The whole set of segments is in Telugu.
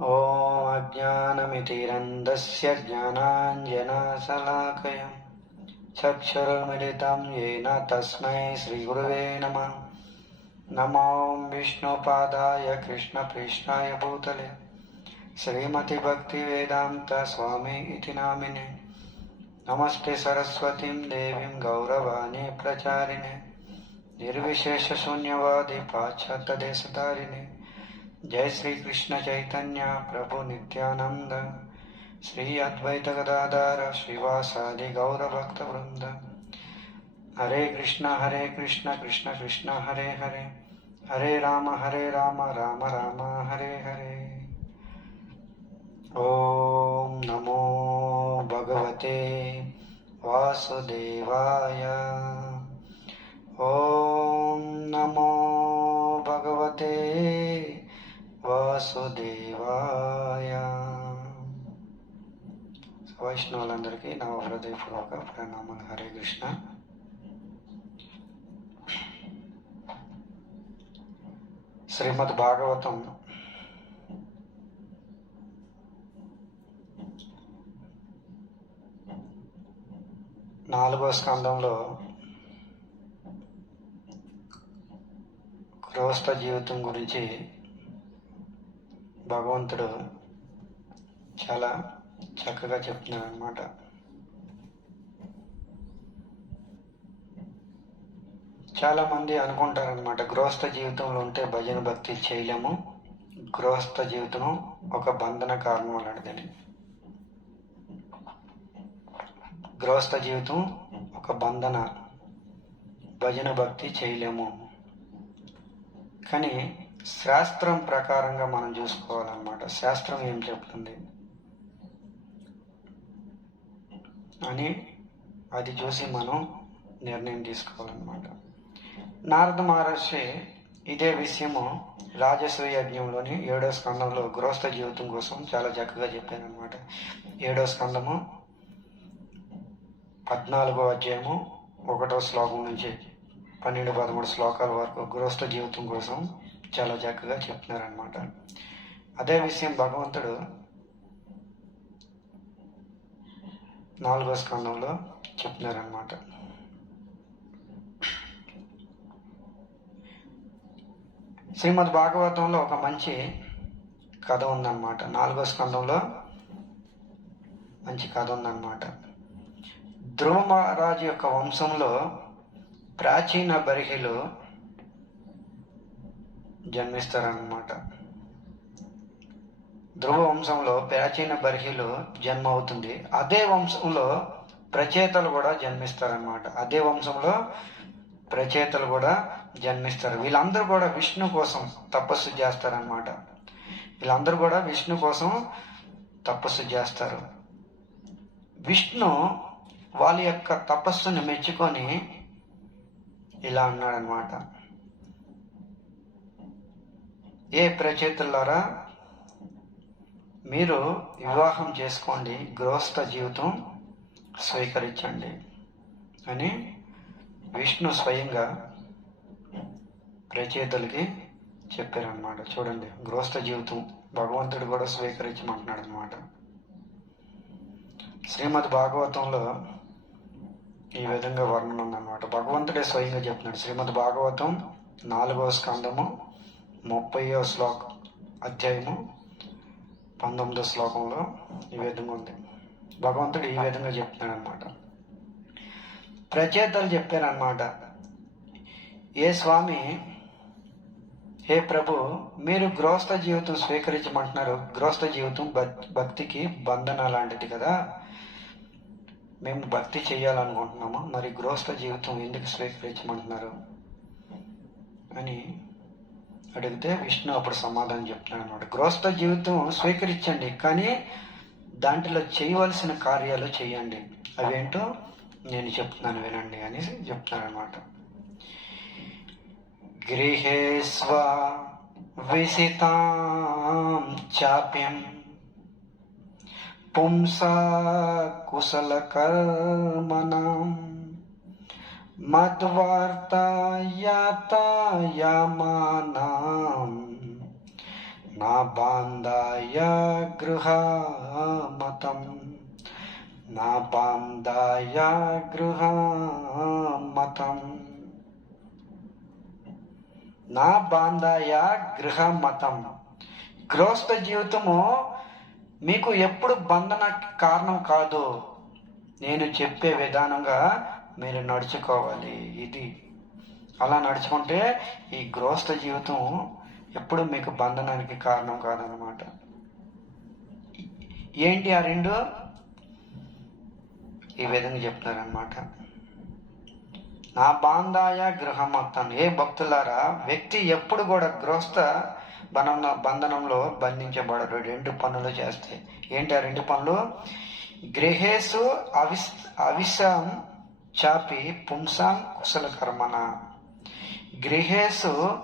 ॐ अज्ञानमितिरन्धस्य ज्ञानाञ्जनशलाकया चक्षुरुन्मिलितं येन तस्मै श्रीगुरुवे नमः। नमो विष्णुपादाय कृष्णप्रेष्ठाय भूतले श्रीमतिभक्तिवेदान्त स्वामी इति नामिने। नमस्ते सरस्वतीं देवीं गौरवाणी प्रचारिणे निर्विशेषशून्यवादी पाश्चात्यदेशतारिणे। जय श्री कृष्ण चैतन्य प्रभु नित्यानंद श्री अद्वैत गदाधर श्रीवासादि गौर भक्त वृंद। हरे कृष्ण कृष्ण कृष्ण हरे हरे, हरे राम राम राम हरे हरे। ओम नमो भगवते वासुदेवाय। ओम नमो भगवते వాసుదేవాయ। వైష్ణవులందరికీ నా హృదయపూర్వక ప్రణామాలు। హరే కృష్ణ। శ్రీమద్ భాగవతం నాలుగో స్కందంలో గృహస్థ జీవితం గురించి భగవంతుడు చాలా చక్కగా చెప్తున్నాడు అన్నమాట। చాలా మంది అనుకుంటారనమాట, గృహస్థ జీవితంలో ఉంటే భజన భక్తి చేయలేము, గృహస్థ జీవితం ఒక బంధన కారణం అలాంటిదని। గృహస్థ జీవితం ఒక బంధన, భజన భక్తి చేయలేము। కానీ శాస్త్రం ప్రకారంగా మనం చూసుకోవాలన్నమాట, శాస్త్రం ఏం చెప్తుంది అని అది చూసి మనం నిర్ణయం తీసుకోవాలన్నమాట। నారద మహర్షి ఇదే విషయము రాజసూయ యజ్ఞంలోని 7వ స్కందంలో గృహస్థ జీవితం కోసం చాలా చక్కగా చెప్పారనమాట। 7వ స్కందము 14వ అధ్యాయము 1వ శ్లోకం నుంచి 12-13 శ్లోకాల వరకు గృహస్థ జీవితం కోసం చాలా చక్కగా చెప్తున్నారనమాట। అదే విషయం భగవంతుడు 4వ స్కందంలో చెప్తున్నారనమాట। శ్రీమద్ భాగవతంలో ఒక మంచి కథ ఉందన్నమాట। 4వ స్కందంలో మంచి కథ ఉందన్నమాట। ధ్రువ మహారాజు యొక్క వంశంలో ప్రాచీన బర్హిలు జన్మిస్తారన్నమాట। ధ్రువ వంశంలో ప్రాచీన బర్హిలు జన్మ అవుతుంది। అదే వంశంలో ప్రచేతలు కూడా జన్మిస్తారన్నమాట। అదే వంశంలో ప్రచేతలు కూడా జన్మిస్తారు। వీళ్ళందరూ కూడా విష్ణు కోసం తపస్సు చేస్తారన్నమాట। వీళ్ళందరూ కూడా విష్ణు కోసం తపస్సు చేస్తారు। విష్ణు వాళ్ళ యొక్క తపస్సును మెచ్చుకొని ఇలా అన్నాడనమాట, ఏ ప్రచేతులారా, మీరు వివాహం చేసుకోండి, గృహస్థ జీవితం స్వీకరించండి అని విష్ణు స్వయంగా ప్రచేతులకి చెప్పారనమాట। చూడండి, గృహస్థ జీవితం భగవంతుడు కూడా స్వీకరించమంటున్నాడు అనమాట। శ్రీమద్ భాగవతంలో ఈ విధంగా వర్ణన ఉందన్నమాట। భగవంతుడే స్వయంగా చెప్తున్నాడు। శ్రీమద్ భాగవతం 4వ స్కందము 30వ అధ్యాయము 19వ శ్లోకంలో ఈ విధంగా ఉంది। భగవంతుడు ఈ విధంగా చెప్తున్నాడు అనమాట। ప్రచేతలు చెప్పారనమాట, ఏ స్వామి, హే ప్రభు, మీరు గృహస్థ జీవితం స్వీకరించమంటున్నారు, గృహస్థ జీవితం భక్తికి బంధన లాంటిది కదా, మేము భక్తి చేయాలనుకుంటున్నాము, మరి గృహస్థ జీవితం ఎందుకు స్వీకరించమంటున్నారు అని అడిగితే విష్ణు అప్పుడు సమాధానం చెప్తున్నాడు అనమాట। గృహస్థ జీవితం స్వీకరించండి, కానీ దాంట్లో చేయవలసిన కార్యాలు చేయండి, అవేంటో నేను చెప్తున్నాను వినండి అని చెప్తున్నాడు అనమాట। గృహేస్వ విసితాం చాప్యం పుంసా కుశల కర్మణం మద్వార్తాయాతాయమానాం నా బాంధాయ గృహ మతం, నా బాంధాయ గృహ మతం, నా బాంధాయ గృహ మతం. గృహస్థ జీవితము మీకు ఎప్పుడు బంధన కారణం కాదు. నేను చెప్పే విధానంగా మీరు నడుచుకోవాలి. ఇది అలా నడుచుకుంటే ఈ గృహస్థ జీవితం ఎప్పుడు మీకు బంధనానికి కారణం కాదనమాట. ఏంటి ఆ రెండు? ఈ విధంగా చెప్తారనమాట. నా బాంధాయ గృహం మొత్తం. ఏ భక్తులారా, వ్యక్తి ఎప్పుడు కూడా గృహస్థ బంధనంలో బంధించబడరు. రెండు పనులు చేస్తే. ఏంటి ఆ రెండు పనులు? గృహేషు అవిషం చాపి పుంసాం కుశల కర్మణ. గృహేషు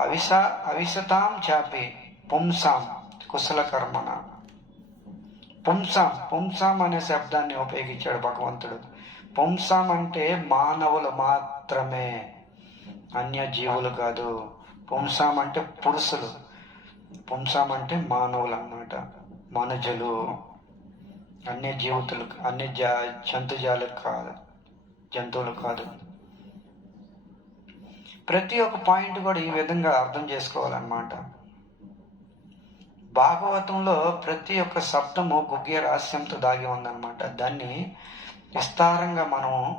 అవిషతాం చాపి పుంసాం కుశల కర్మణ. పుంసాం అనే శబ్దాన్ని ఉపయోగించాడు భగవంతుడు. పుంసాం అంటే మానవులు మాత్రమే, అన్య జీవులు కాదు. పుంసాం అంటే పురుషులు, పుంసాం అంటే మానవులు అన్నమాట, మనుజులు. అన్య జీవితులు, అన్య జంతువులు కాదు. ప్రతి ఒక్క పాయింట్ కూడా ఈ విధంగా అర్థం చేసుకోవాలన్నమాట. భాగవతంలో ప్రతి ఒక్క శబ్దము గుహ్య రహస్యంతో దాగి ఉందన్నమాట. దాన్ని విస్తారంగా మనం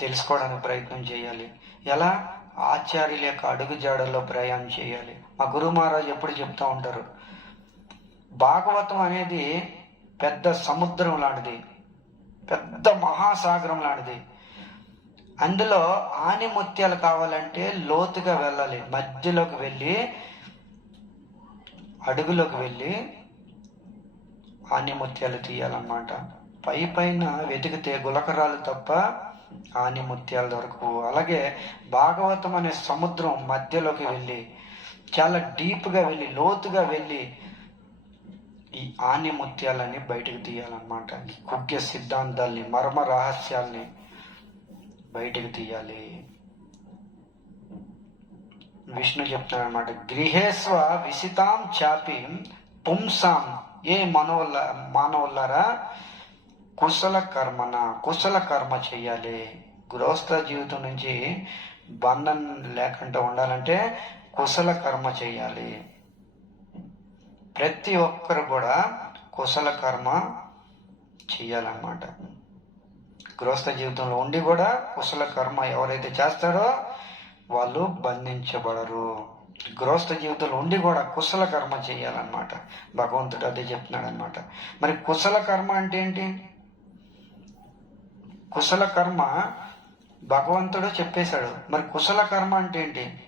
తెలుసుకోవడానికి ప్రయత్నం చేయాలి. ఎలా? ఆచార్యుల యొక్క అడుగుజాడల్లో ప్రయాణం చేయాలి. మా గురువు మహారాజు ఎప్పుడు చెప్తూ ఉంటారు, భాగవతం అనేది పెద్ద సముద్రం లాంటిది, పెద్ద మహాసాగరం లాంటిది. అందులో ఆనిముత్యాలు కావాలంటే లోతుగా వెళ్ళాలి, మధ్యలోకి వెళ్ళి అడుగులోకి వెళ్ళి ఆనిముత్యాలు తీయాలన్నమాట. పైన వెతికితే గులకరాలు తప్ప ఆనిముత్యాలు దొరకవు. అలాగే భాగవతం అనే సముద్రం మధ్యలోకి వెళ్ళి, చాలా డీప్గా వెళ్ళి, లోతుగా వెళ్ళి ఈ ఆనిముత్యాలని బయటకు తీయాలన్నమాట. కుగ్య సిద్ధాంతాల్ని, మర్మ రహస్యాల్ని బయటకు తీయాలి. విష్ణు చెప్తున్నాడనమాట, గృహేస్వ విసితాం చాపి పుంసాం. ఏ మానవులారా, కుశల కర్మ చెయ్యాలి. గృహస్థ జీవితం నుంచి బంధం లేకుండా ఉండాలంటే కుశల కర్మ చెయ్యాలి. ప్రతి ఒక్కరు కూడా కుశల కర్మ చెయ్యాలన్నమాట. గృహస్థ జీవితంలో ఉండి కూడా కుశల కర్మ ఎవరైతే చేస్తారో వాళ్ళు బంధించబడరు. గృహస్థ జీవితంలో ఉండి కూడా కుశల కర్మ చేయాలన్నమాట. భగవంతుడు అదే చెప్తున్నాడు అనమాట. మరి కుశల కర్మ అంటే ఏంటి? కుశల కర్మ భగవంతుడు చెప్పేశాడు. మరి కుశల కర్మ అంటే ఏంటి?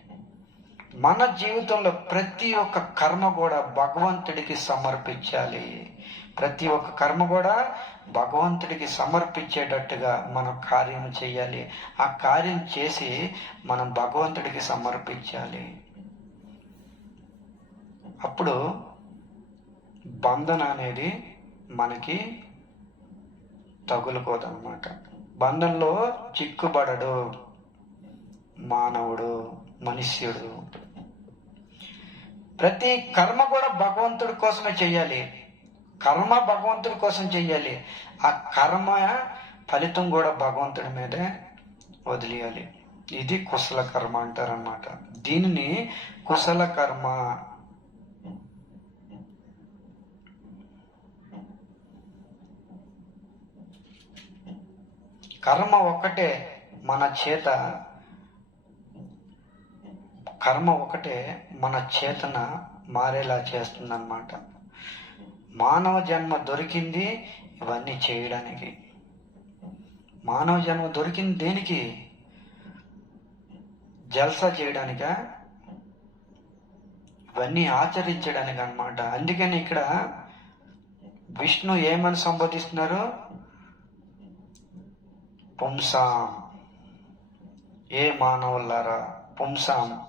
మన జీవితంలో ప్రతి ఒక్క కర్మ కూడా భగవంతుడికి సమర్పించాలి. ప్రతి ఒక్క కర్మ కూడా భగవంతుడికి సమర్పించేటట్టుగా మనం కార్యం చేయాలి. ఆ కార్యం చేసి మనం భగవంతుడికి సమర్పించాలి. అప్పుడు బంధన అనేది మనకి తగులుకోదన్నమాట. బంధంలో చిక్కుబడడు మానవుడు, మనుష్యుడు. ప్రతి కర్మ కూడా భగవంతుడి కోసమే చెయ్యాలి. కర్మ భగవంతుడి కోసం చెయ్యాలి. ఆ కర్మ ఫలితం కూడా భగవంతుడి మీదే వదిలేయాలి. ఇది కుశల కర్మ అంటారన్నమాట. దీనిని కుశల కర్మ. కర్మ ఒకటే మన చేతన మారేలా చేస్తుందన్నమాట. మానవ జన్మ దొరికింది ఇవన్నీ చేయడానికి. మానవ జన్మ దొరికింది దేనికి? జల్సా చేయడానికా? ఇవన్నీ ఆచరించడానికి అన్నమాట. అందుకని ఇక్కడ విష్ణు ఏమని సంబోధిస్తున్నారు? పుంసాం. ఏ మానవులారా, పుంసాం.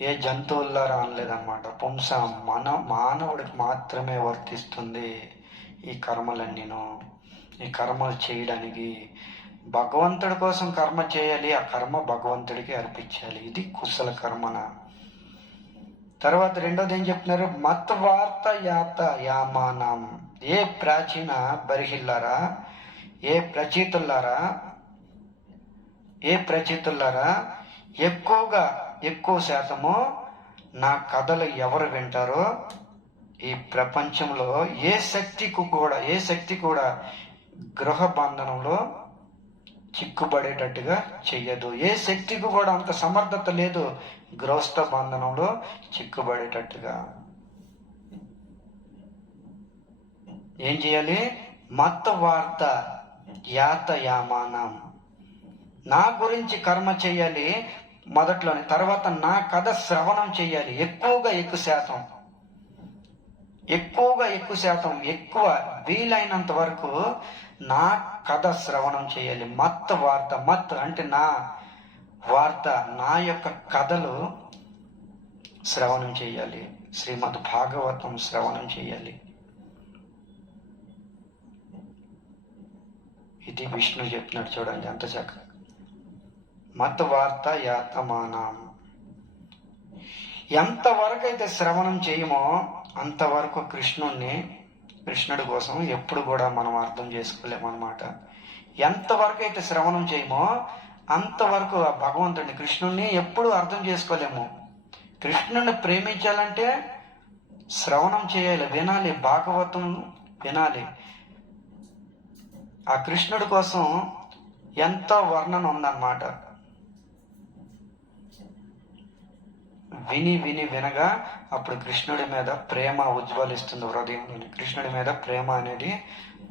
ఏ జంతువులారా అనలేదన్నమాట. పుంసాం మానవుడికి మాత్రమే వర్తిస్తుంది ఈ కర్మలన్నీను. ఈ కర్మలు చేయడానికి భగవంతుడి కోసం కర్మ చేయాలి. ఆ కర్మ భగవంతుడికి అర్పించాలి. ఇది కుశల కర్మన. తర్వాత రెండోది ఏం చెప్తున్నారు? మత్వార్త యాత యామానం. ఏ ప్రాచీన బరిహిల్లారా, ఏ ప్రచీతుల్లారా, ఎక్కువ శాతము నా కథలు ఎవరు వింటారో ఈ ప్రపంచంలో ఏ శక్తి కూడా గృహ బంధనంలో చిక్కుబడేటట్టుగా చెయ్యదు. ఏ శక్తికి కూడా అంత సమర్థత లేదు గృహస్థ బంధనంలో చిక్కుబడేటట్టుగా. ఏం చేయాలి? మత వార్త యాతయామానం. నా గురించి కర్మ చెయ్యాలి మొదట్లోనే, తర్వాత నా కథ శ్రవణం చెయ్యాలి. ఎక్కువ శాతం వీలైనంత వరకు నా కథ శ్రవణం చేయాలి. మత్ అంటే నా వార్త, నా యొక్క కథలు శ్రవణం చేయాలి. శ్రీమద్ భాగవతం శ్రవణం చేయాలి. ఇది విష్ణు చెప్తున్నాడు, చూడండి ఎంత చక్కగా. మత్ వార్త యాతమానం. ఎంతవరకు అయితే శ్రవణం చేయమో అంతవరకు కృష్ణుడి కోసం ఎప్పుడు కూడా మనం అర్థం చేసుకోలేమన్నమాట. ఎంతవరకు అయితే శ్రవణం చేయమో అంతవరకు ఆ భగవంతుడిని, కృష్ణుడిని ఎప్పుడు అర్థం చేసుకోలేము. కృష్ణుడిని ప్రేమించాలంటే శ్రవణం చేయాలి, వినాలి, భాగవతం వినాలి. ఆ కృష్ణుడి కోసం ఎంతో వర్ణన ఉందన్నమాట. వినగా అప్పుడు కృష్ణుడి మీద ప్రేమ ఉజ్వలిస్తుంది హృదయంలోని. కృష్ణుడి మీద ప్రేమ అనేది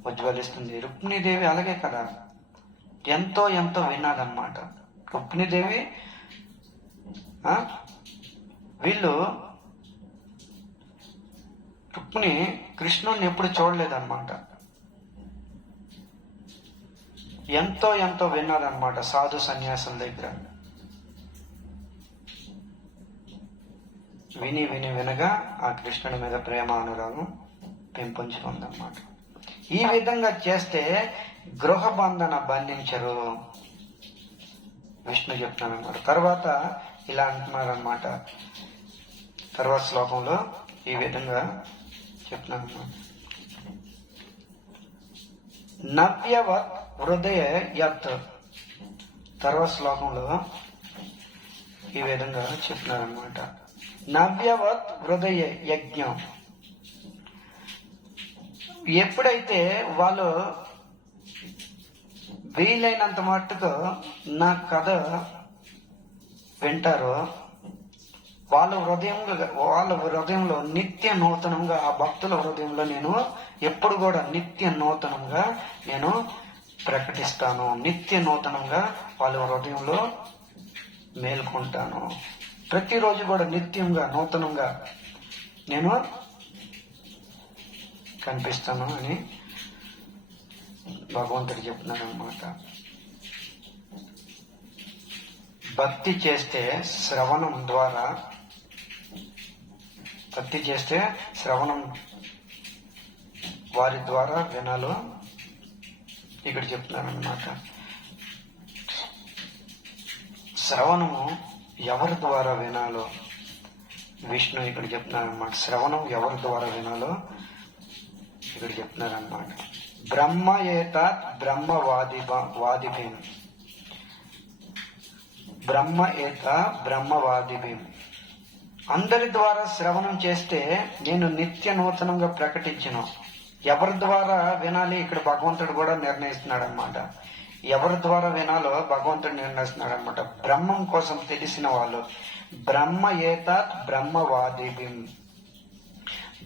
ఉజ్వలిస్తుంది. రుక్మిణీదేవి అలాగే కదా, ఎంతో విన్నదన్నమాట. రుక్మిణీదేవి రుక్మిణి కృష్ణుడిని ఎప్పుడు చూడలేదన్నమాట. ఎంతో విన్నదన్నమాట సాధు సన్యాసుల దగ్గర. వినగా ఆ కృష్ణుడి మీద ప్రేమ అనురాగం పెంపొంచుకుందన్నమాట. ఈ విధంగా చేస్తే గృహ బంధించరు విష్ణు చెప్తున్నారన్నమాట. తర్వాత ఇలా అంటున్నారన్నమాట. తర్వాత శ్లోకంలో ఈ విధంగా చెప్తున్నారన్నమాట. నవ్యవత్ హృదయ యత్. తర్వాత శ్లోకంలో ఈ విధంగా చెప్తున్నారన్నమాట. నవ్యవత్ హృదయ యజ్ఞం. ఎప్పుడైతే వాళ్ళు వీలైనంత మట్టుకు నా కథ వింటారో వాళ్ళ హృదయంలో నిత్య నూతనంగా, ఆ భక్తుల హృదయంలో నేను ఎప్పుడు కూడా నిత్య నూతనంగా నేను ప్రకటిస్తాను. నిత్య నూతనంగా వాళ్ళ హృదయంలో మేల్కొంటాను. ప్రతిరోజు కూడా నిత్యంగా నూతనంగా నేను కనిపిస్తాను అని భగవంతుడు చెప్తున్నాడు అన్నమాట. భక్తి చేస్తే శ్రవణం వారి ద్వారా వినాలో ఇక్కడ చెప్తున్నాను అన్నమాట. శ్రవణము ఎవరి ద్వారా వినాలో విష్ణు ఇక్కడ చెప్తున్నారన్నమాట. శ్రవణం ఎవరి ద్వారా వినాలో ఇక్కడ చెప్తున్నారన్నమాట. బ్రహ్మవాదిభీం. అందరి ద్వారా శ్రవణం చేస్తే నేను నిత్య నూతనంగా ప్రకటించను. ఎవరి ద్వారా వినాలి ఇక్కడ భగవంతుడు కూడా నిర్ణయిస్తున్నాడు అన్నమాట. ఎవరి ద్వారా వినాలో భగవంతుడు నిర్ణయిస్తున్నాడు అనమాట. బ్రహ్మం కోసం తెలిసిన వాళ్ళు. బ్రహ్మవాదిభీం.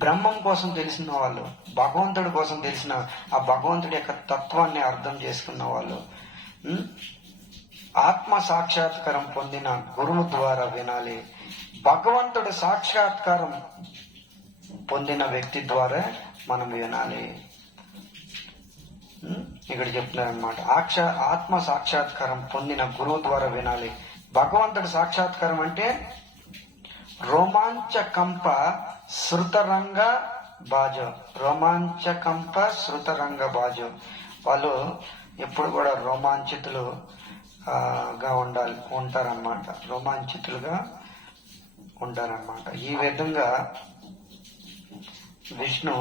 బ్రహ్మం కోసం తెలిసిన వాళ్ళు, భగవంతుడి కోసం తెలిసిన, ఆ భగవంతుడి యొక్క తత్వాన్ని అర్థం చేసుకున్న వాళ్ళు, ఆత్మ సాక్షాత్కారం పొందిన గురువు ద్వారా వినాలి. భగవంతుడి సాక్షాత్కారం పొందిన వ్యక్తి ద్వారా మనం వినాలి. ఇక్కడ చెప్తున్నారనమాట. ఆత్మ సాక్షాత్కారం పొందిన గురువు ద్వారా వినాలి. భగవంతుడి సాక్షాత్కారం అంటే రోమాంచకంప శృతరంగ బాజో. వాళ్ళు ఎప్పుడు కూడా రోమాంచితులుగా ఉంటారన్నమాట. రోమాంచితులుగా ఉంటారన్నమాట. ఈ విధంగా విష్ణు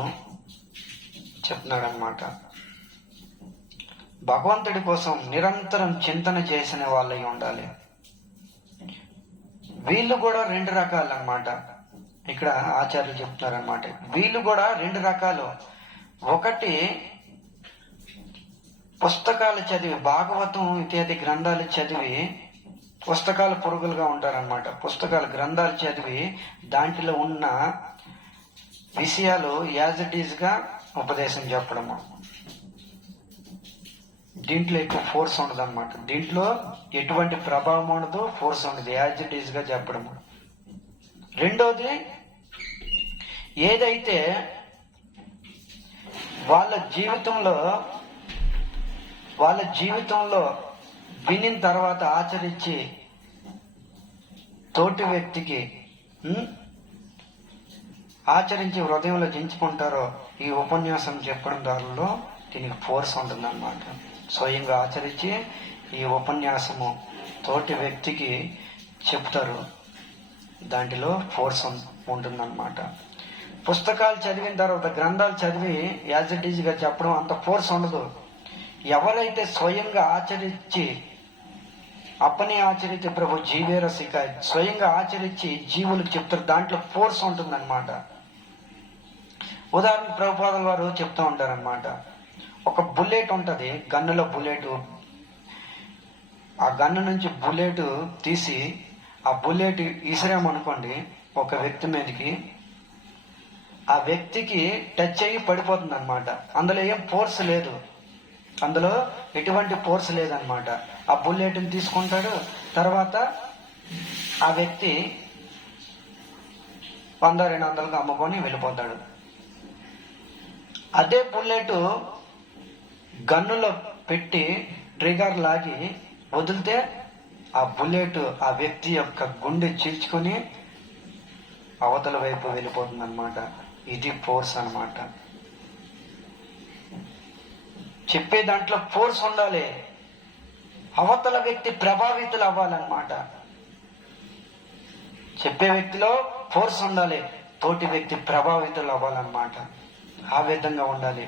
చెప్తున్నాడనమాట. భగవంతుడి కోసం నిరంతరం చింతన చేసిన వాళ్ళై ఉండాలి. వీళ్ళు కూడా 2 రకాలు అన్నమాట. ఇక్కడ ఆచార్యులు చెప్తున్నారనమాట. వీళ్ళు కూడా 2 రకాలు. ఒకటి పుస్తకాలు చదివి, భాగవతం ఇత్యాది గ్రంథాలు చదివి పుస్తకాలు పురుగులుగా ఉంటారనమాట. పుస్తకాలు గ్రంథాలు చదివి దాంట్లో ఉన్న విషయాలు యాజ్ ఇట్ ఈజ్ గా ఉపదేశం చెప్పడము. దీంట్లో ఎక్కువ ఫోర్స్ ఉండదు అనమాట. దీంట్లో ఎటువంటి ప్రభావం ఉండదు, ఫోర్స్ ఉండదు, యాజ్ ఇట్ ఈజ్ గా చెప్పడము. రెండోది, ఏదైతే వాళ్ళ జీవితంలో వినిన తర్వాత ఆచరించి తోటి వ్యక్తికి ఆచరించి హృదయంలో దించుకుంటారో ఈ ఉపన్యాసం చెప్పడం దానిలో దీనికి ఫోర్స్ ఉంటుందన్నమాట. స్వయంగా ఆచరించి ఈ ఉపన్యాసము తోటి వ్యక్తికి చెప్తారు, దాంట్లో ఫోర్స్ ఉంటుందన్నమాట. పుస్తకాలు చదివిన తర్వాత, గ్రంథాలు చదివి యాజ్ ఇట్ ఈజ్ గా చెప్పడం అంత ఫోర్స్ ఉండదు. ఎవరైతే స్వయంగా ఆచరించి అప్పనే ఆచరితే ప్రభు జీవేర శిఖాయి, స్వయంగా ఆచరించి జీవులకు చెప్తారు, దాంట్లో ఫోర్స్ ఉంటుందన్నమాట. ఉదాహరణ ప్రభుపాదుల వారు చెప్తూ ఉంటారనమాట. ఒక బుల్లెట్ ఉంటది, గన్నులో బుల్లెట్. ఆ గన్ను నుంచి బుల్లెట్ తీసి ఆ బుల్లెట్ ఇసిరామనుకోండి ఒక వ్యక్తి మీదకి, ఆ వ్యక్తికి టచ్ అయ్యి పడిపోతుంది అనమాట. అందులో ఏం ఫోర్స్ లేదు, అందులో ఎటువంటి ఫోర్స్ లేదనమాట. ఆ బుల్లెట్ని తీసుకుంటాడు, తర్వాత ఆ వ్యక్తి 100-200కు అమ్ముకొని వెళ్ళిపోతాడు. అదే బుల్లెట్ గన్నులో పెట్టి ట్రిగర్ లాగి వదిలితే ఆ బుల్లెట్ ఆ వ్యక్తి యొక్క గుండె చీల్చుకొని అవతల వైపు వెళ్ళిపోతుంది అనమాట. ఇది ఫోర్స్ అనమాట. చెప్పే దాంట్లో ఫోర్స్ ఉండాలి, అవతల వ్యక్తి ప్రభావితులు అవ్వాలన్నమాట. చెప్పే వ్యక్తిలో ఫోర్స్ ఉండాలి, తోటి వ్యక్తి ప్రభావితులు అవ్వాలన్నమాట. ఆ విధంగా ఉండాలి.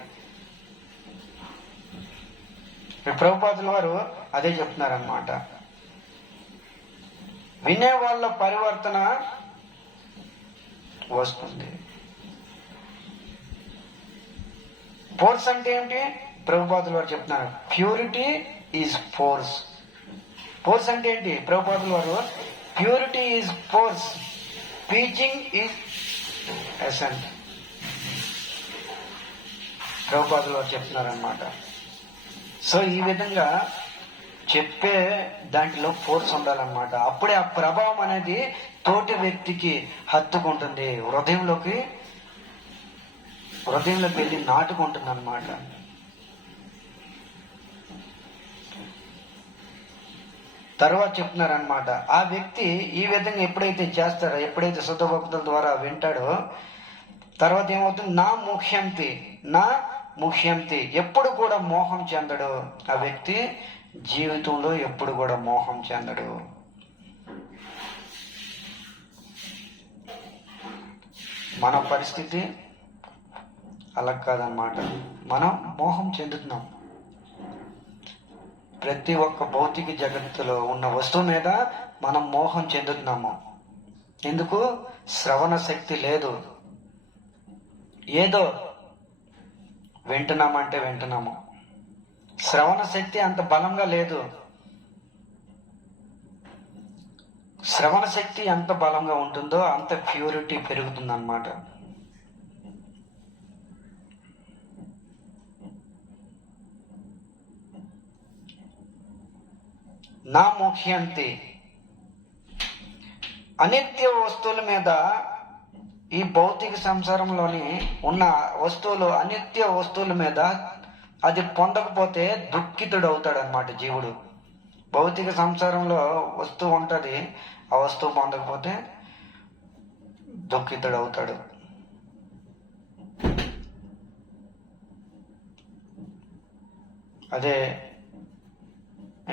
ప్రభుపాదుల వారు అదే చెప్తున్నారన్నమాట. వినే వాళ్ళ పరివర్తన వస్తుంది. ఫోర్స్ అంటే ఏమిటి? ప్రభుపాదుల వారు చెప్తున్నారు, ప్యూరిటీ ఈజ్ ఫోర్స్. ఫోర్స్ అంటే ఏంటి? ప్రభుపాదుల వారు purity is force, teaching is Accent. ప్రభుపాదుల వారు చెప్తున్నారన్నమాట. సో ఈ విధంగా చెప్పే దాంట్లో ఫోర్స్ ఉండాలన్నమాట. అప్పుడే ఆ ప్రభావం అనేది తోటి వ్యక్తికి హత్తుకుంటుంది, హృదయంలోకి వెళ్ళి నాటుకుంటుంది అన్నమాట. తర్వాత చెప్తున్నారనమాట, ఆ వ్యక్తి ఈ విధంగా ఎప్పుడైతే చేస్తాడో, ఎప్పుడైతే శుద్ధ భక్తుల ద్వారా వింటాడో, తర్వాత ఏమవుతుంది? నా ముఖ్యంతి ఎప్పుడు కూడా మోహం చెందడు. ఆ వ్యక్తి జీవితంలో ఎప్పుడు కూడా మోహం చెందడు. మన పరిస్థితి అలా కాదనమాట. మనం మోహం చెందుతున్నాం. ప్రతి ఒక్క భౌతిక జగత్తులో ఉన్న వస్తువు మీద మనం మోహం చెందుతున్నాము. ఎందుకు? శ్రవణ శక్తి లేదు. ఏదో వింటున్నామంటే వింటున్నాము, శ్రవణ శక్తి అంత బలంగా లేదు. శ్రవణ శక్తి ఎంత బలంగా ఉంటుందో అంత ప్యూరిటీ పెరుగుతుంది అన్నమాట. నా ముఖ్యంతి, అనిత్య వస్తువుల మీద, ఈ భౌతిక సంసారంలోని ఉన్న వస్తువులు, అనిత్య వస్తువుల మీద అది పొందకపోతే దుఃఖితుడు అవుతాడు అనమాట జీవుడు. భౌతిక సంసారంలో వస్తువు ఉంటది, ఆ వస్తువు పొందకపోతే దుఃఖితుడు అవుతాడు. అదే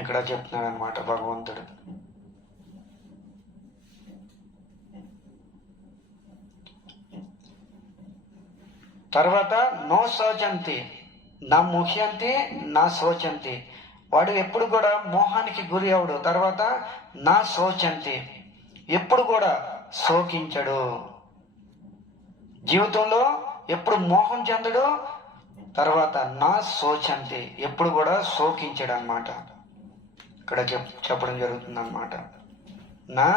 ఇక్కడ చెప్తున్నాడు అనమాట భగవంతుడు. తర్వాత నో శోచంతి, నా ముహ్యంతి నా శోచంతి, వాడు ఎప్పుడు కూడా మోహానికి గురి అవడు. తర్వాత నా శోచంతి, ఎప్పుడు కూడా శోకించడు, జీవితంలో ఎప్పుడు మోహం చెందడు. తర్వాత నా శోచంతి, ఎప్పుడు కూడా శోకించడు అనమాట. ఇక్కడ చెప్పడం జరుగుతుంది అనమాట. నా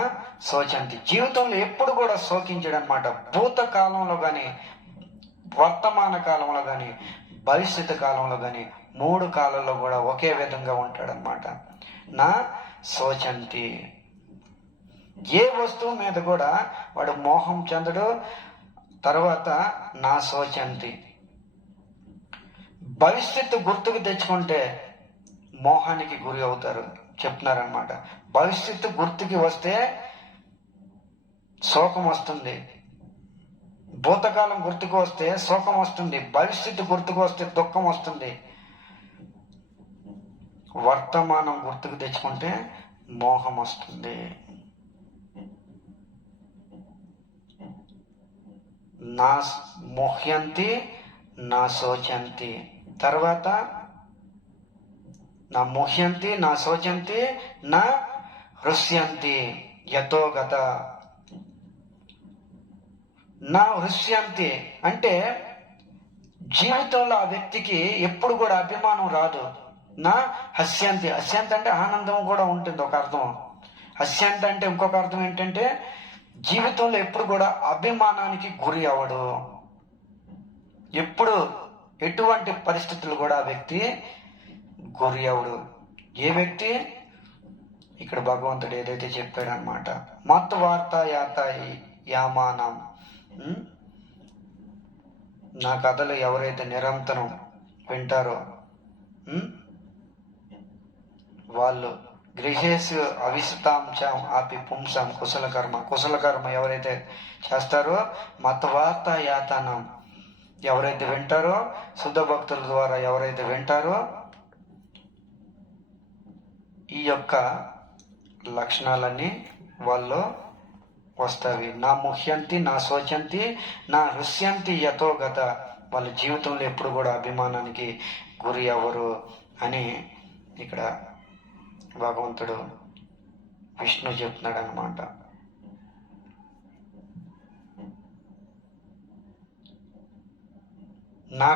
శోచంతి, జీవితంలో ఎప్పుడు కూడా శోకించడు అనమాట. భూతకాలంలో కానీ, వర్తమాన కాలంలో కానీ, భవిష్యత్తు కాలంలో కానీ, 3 కాలంలో కూడా ఒకే విధంగా ఉంటాడనమాట. నా శోచంతి, ఏ వస్తువు మీద కూడా వాడు మోహం చెందడు. తర్వాత నా శోచంతి, భవిష్యత్తు గుర్తుకు తెచ్చుకుంటే మోహానికి గురి అవుతారు చెప్తున్నారనమాట. భవిష్యత్తు గుర్తుకి వస్తే శోకం వస్తుంది, భూతకాలం గుర్తుకు వస్తే శోకం వస్తుంది, భవిష్యత్తు గుర్తుకు వస్తే దుఃఖం వస్తుంది, వర్తమానం గుర్తుకు తెచ్చుకుంటే మోహం వస్తుంది. నా ముహ్యంతి నా శోచంతి, తర్వాత నా ముహ్యంతి నా శోచంతి నా హృష్యంతి యథోగత. నా హృష్యంతి అంటే జీవితంలో ఆ వ్యక్తికి ఎప్పుడు కూడా అభిమానం రాదు. నా హస్యంతి, హస్యంతి అంటే ఆనందం కూడా ఉంటుంది ఒక అర్థం. హస్యంతి అంటే ఇంకొక అర్థం ఏంటంటే జీవితంలో ఎప్పుడు కూడా అభిమానానికి గురి అవడు. ఎప్పుడు ఎటువంటి పరిస్థితులు కూడా ఆ వ్యక్తి గురి అవడు. ఏ వ్యక్తి? ఇక్కడ భగవంతుడు ఏదైతే చెప్పాడు అనమాట, మత్ వార్త యాత యామానం, నా కథలు ఎవరైతే నిరంతరం వింటారో వాళ్ళు గృహేషు అవిశతాంశం ఆపి పుంసం కుశలకర్మ, కుశలకర్మ ఎవరైతే చేస్తారో మతవార్త యాతనం, ఎవరైతే వింటారో శుద్ధ భక్తుల ద్వారా ఎవరైతే వింటారో ఈ యొక్క లక్షణాలన్నీ వాళ్ళు వస్తాయి. నా ముహ్యంతి నా శోచంతి నా హృష్యంతి యథోగత, వాళ్ళ జీవితంలో ఎప్పుడు కూడా అభిమానానికి గురి అవ్వరు అని ఇక్కడ భగవంతుడు విష్ణు చెప్తున్నాడు అనమాట. నా